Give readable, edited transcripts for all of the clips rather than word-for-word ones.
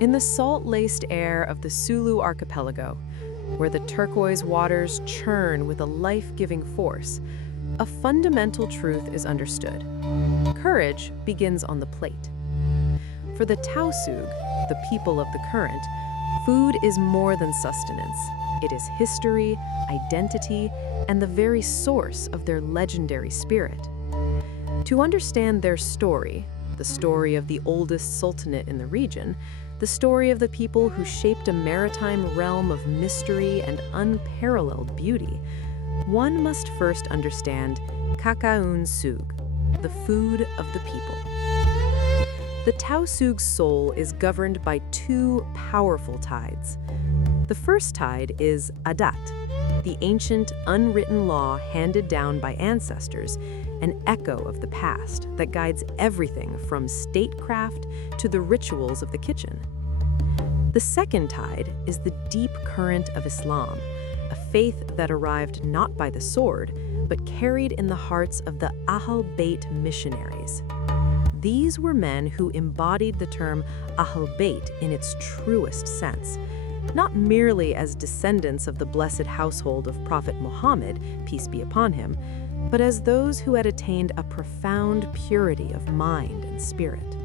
In the salt-laced air of the Sulu archipelago, where the turquoise waters churn with a life-giving force, a fundamental truth is understood. Courage begins on the plate. For the Tausūg, the people of the current, food is more than sustenance. It is history, identity, and the very source of their legendary spirit. To understand their story, the story of the oldest sultanate in the region, the story of the people who shaped a maritime realm of mystery and unparalleled beauty, one must first understand Tausūg, the food of the people. The Tausūg soul is governed by two powerful tides. The first tide is adat, the ancient, unwritten law handed down by ancestors, an echo of the past that guides everything from statecraft to the rituals of the kitchen. The second tide is the deep current of Islam, a faith that arrived not by the sword, but carried in the hearts of the Ahl Bayt missionaries. These were men who embodied the term Ahl Bayt in its truest sense, not merely as descendants of the blessed household of Prophet Muhammad, peace be upon him, but as those who had attained a profound purity of mind and spirit.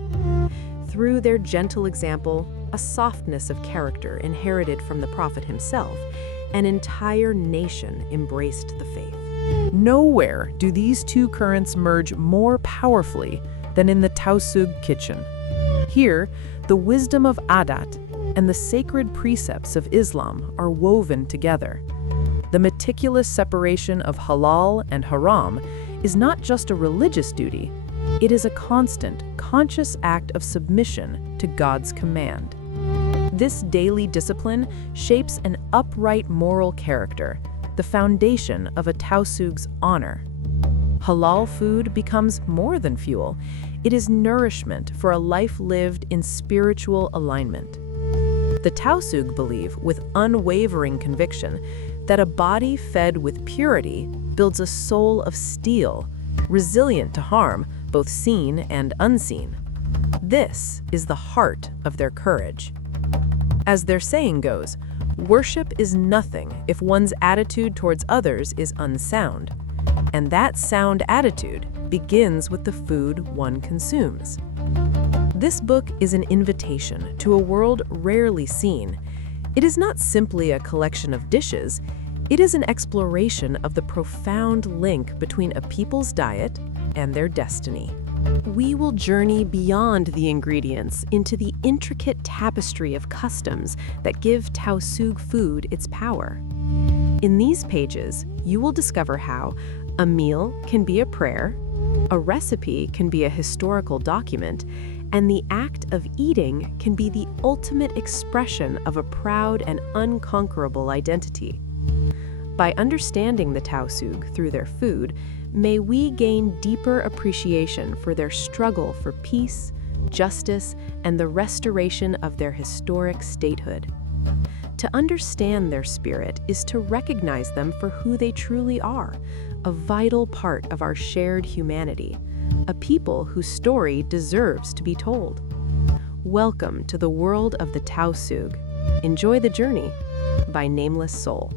Through their gentle example, a softness of character inherited from the Prophet himself, an entire nation embraced the faith. Nowhere do these two currents merge more powerfully than in the Tausūg kitchen. Here, the wisdom of adat and the sacred precepts of Islam are woven together. The meticulous separation of halal and haram is not just a religious duty, it is a constant, conscious act of submission to God's command. This daily discipline shapes an upright moral character, the foundation of a Tausūg's honor. Halal food becomes more than fuel. It is nourishment for a life lived in spiritual alignment. The Tausūg believe with unwavering conviction that a body fed with purity builds a soul of steel, resilient to harm, both seen and unseen. This is the heart of their courage. As their saying goes, worship is nothing if one's attitude towards others is unsound. And that sound attitude begins with the food one consumes. This book is an invitation to a world rarely seen. It is not simply a collection of dishes, it is an exploration of the profound link between a people's diet and their destiny. We will journey beyond the ingredients into the intricate tapestry of customs that give Tausūg food its power. In these pages, you will discover how a meal can be a prayer, a recipe can be a historical document, and the act of eating can be the ultimate expression of a proud and unconquerable identity. By understanding the Tausūg through their food, may we gain deeper appreciation for their struggle for peace, justice, and the restoration of their historic statehood. To understand their spirit is to recognize them for who they truly are, a vital part of our shared humanity, a people whose story deserves to be told. Welcome to the world of the Tausūg. Enjoy the journey by Nameless Soul.